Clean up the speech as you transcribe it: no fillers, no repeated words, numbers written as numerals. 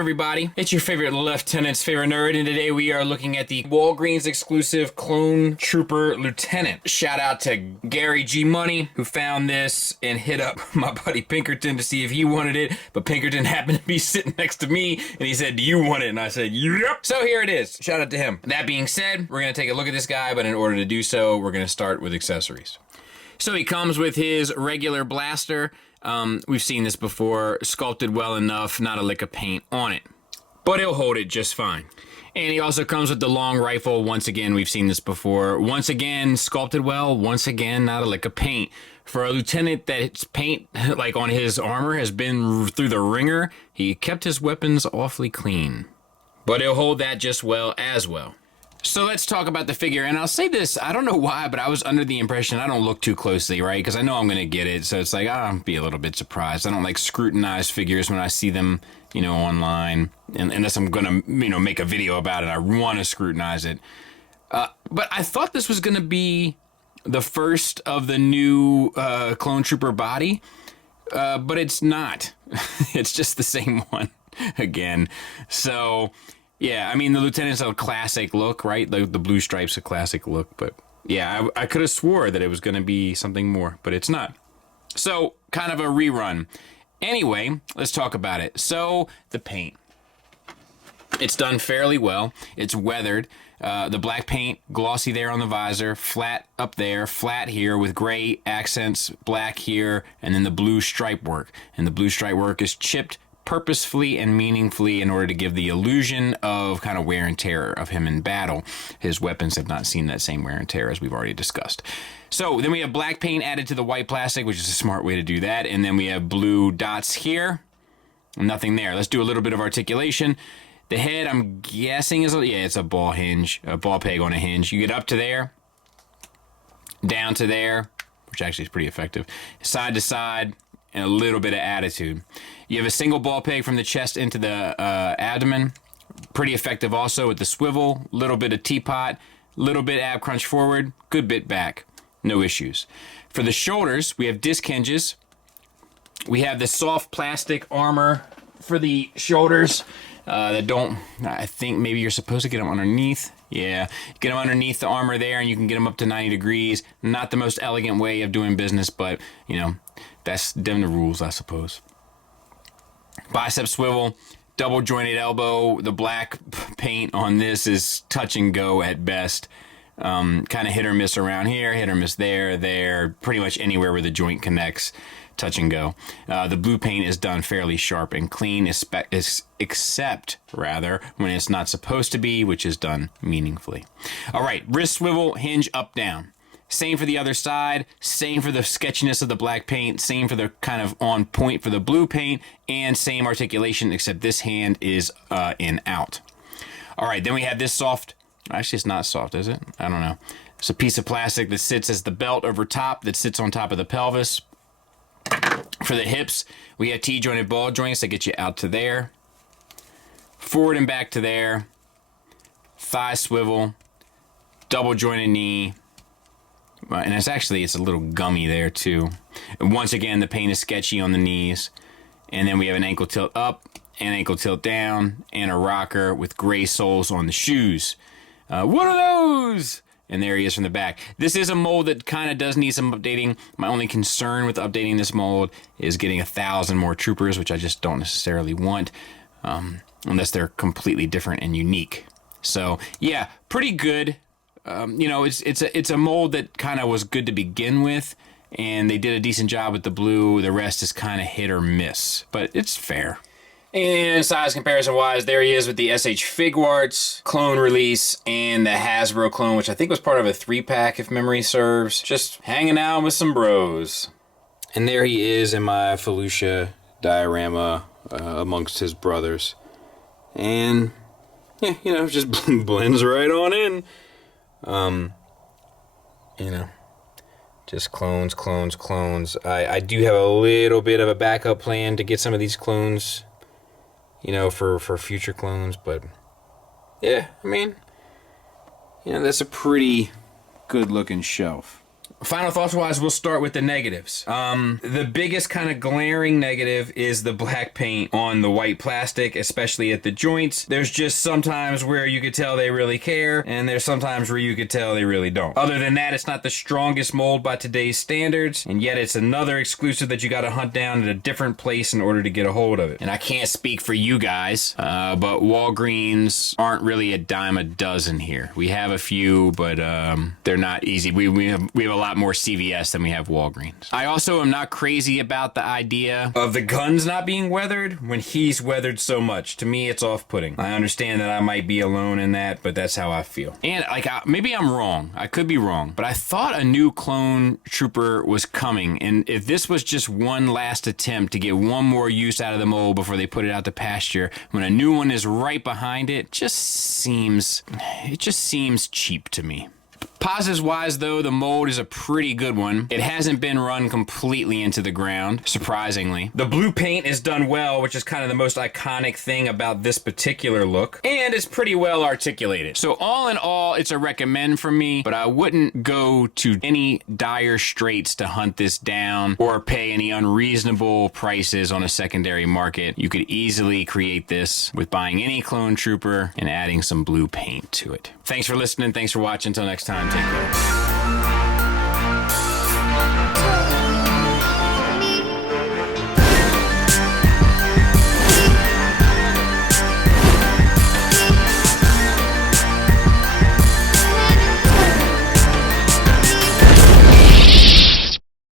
everybody? It's your favorite lieutenant's favorite nerd, and today we are looking at the Walgreens exclusive Clone Trooper Lieutenant. Shout out to Gary G Money, who found this and hit up my buddy Pinkerton to see if he wanted it, but Pinkerton happened to be sitting next to me, and he said, "Do you want it?" And I said, "Yep." So here it is. Shout out to him. That being said, we're going to take a look at this guy, but in order to do so, we're going to start with accessories. So he comes with his regular blaster. We've seen this before, sculpted well enough, not a lick of paint on it, but he'll hold it just fine. And he also comes with the long rifle. Once again, we've seen this before. Once again, sculpted well. Once again, not a lick of paint. For a lieutenant that's paint, like on his armor, has been through the ringer, he kept his weapons awfully clean. But he'll hold that just well as well. So let's talk about the figure, and I'll say this, I don't know why, but I was under the impression I don't look too closely, right? Because I know I'm going to get it, so it's like, I'll be a little bit surprised. I don't like scrutinize figures when I see them, you know, online, unless I'm going to, you know, make a video about it. I want to scrutinize it. But I thought this was going to be the first of the new Clone Trooper body, but it's not. It's just the same one again. So... yeah, I mean, the Lieutenant's a classic look, right? The blue stripe's a classic look, but yeah, I could have swore that it was going to be something more, but it's not. So, kind of a rerun. Anyway, let's talk about it. So, the paint. It's done fairly well. It's weathered. The black paint, glossy there on the visor, flat up there, flat here with gray accents, black here, and then the blue stripe work. And the blue stripe work is chipped purposefully and meaningfully in order to give the illusion of kind of wear and tear of him in battle. His weapons have not seen that same wear and tear, as we've already discussed. So then we have black paint added to the white plastic, which is a smart way to do that. And then we have blue dots here. Nothing there. Let's do a little bit of articulation. The head, I'm guessing, it's a ball hinge, a ball peg on a hinge. You get up to there, down to there, which actually is pretty effective, side to side, and a little bit of attitude. You have a single ball peg from the chest into the abdomen. Pretty effective also with the swivel. Little bit of teapot. Little bit ab crunch forward. Good bit back. No issues. For the shoulders, we have disc hinges. We have the soft plastic armor for the shoulders that don't... I think maybe you're supposed to get them underneath. Yeah, get them underneath the armor there, and you can get them up to 90 degrees. Not the most elegant way of doing business, but, you know, that's them the rules, I suppose. Bicep swivel, double jointed elbow. The black paint on this is touch and go at best. Kind of hit or miss around here, hit or miss there, pretty much anywhere where the joint connects, touch and go. The blue paint is done fairly sharp and clean, except when it's not supposed to be, which is done meaningfully. All right, wrist swivel, hinge up, down. Same for the other side, same for the sketchiness of the black paint, same for the kind of on point for the blue paint, and same articulation, except this hand is in out. All right, then we have this soft, actually it's not soft, is it? I don't know. It's a piece of plastic that sits as the belt over top, that sits on top of the pelvis. For the hips, we have T-jointed ball joints that get you out to there, forward and back to there, thigh swivel, double jointed knee, and it's a little gummy there too. And once again, the paint is sketchy on the knees. And then we have an ankle tilt up and ankle tilt down and a rocker with gray soles on the shoes. What are those? And there he is from the back. This is a mold that kind of does need some updating. My only concern with updating this mold is getting 1,000 more troopers, which I just don't necessarily want, unless they're completely different and unique. So yeah, pretty good. You know, it's a mold that kind of was good to begin with, and they did a decent job with the blue. The rest is kind of hit or miss, but it's fair. And size comparison wise, there he is with the SH Figuarts clone release and the Hasbro clone, which I think was part of a 3-pack if memory serves. Just hanging out with some bros. And there he is in my Felucia diorama amongst his brothers. And yeah, you know, just blends right on in. You know, just clones. I do have a little bit of a backup plan to get some of these clones, you know, for future clones, but yeah, I mean, you know, that's a pretty good looking shelf. Final thoughts wise, we'll start with the negatives. The biggest kind of glaring negative is the black paint on the white plastic, especially at the joints. There's just sometimes where you could tell they really care, and there's sometimes where you could tell they really don't. Other than that, it's not the strongest mold by today's standards, and yet it's another exclusive that you gotta hunt down at a different place in order to get a hold of it. And I can't speak for you guys, but Walgreens aren't really a dime a dozen here. We have a few, but they're not easy. We have a lot more CVS than we have Walgreens. I also am not crazy about the idea of the guns not being weathered when he's weathered so much. To me, it's off-putting. I understand that I might be alone in that, but that's how I feel. And like, maybe I'm wrong. I could be wrong, but I thought a new clone trooper was coming, and if this was just one last attempt to get one more use out of the mold before they put it out to pasture, when a new one is right behind it, it just seems cheap to me. Positives wise though, the mold is a pretty good one. It hasn't been run completely into the ground, surprisingly. The blue paint is done well, which is kind of the most iconic thing about this particular look, and it's pretty well articulated. So all in all, it's a recommend for me, but I wouldn't go to any dire straits to hunt this down or pay any unreasonable prices on a secondary market. You could easily create this with buying any clone trooper and adding some blue paint to it. Thanks for listening. Thanks for watching. Until next time, take care.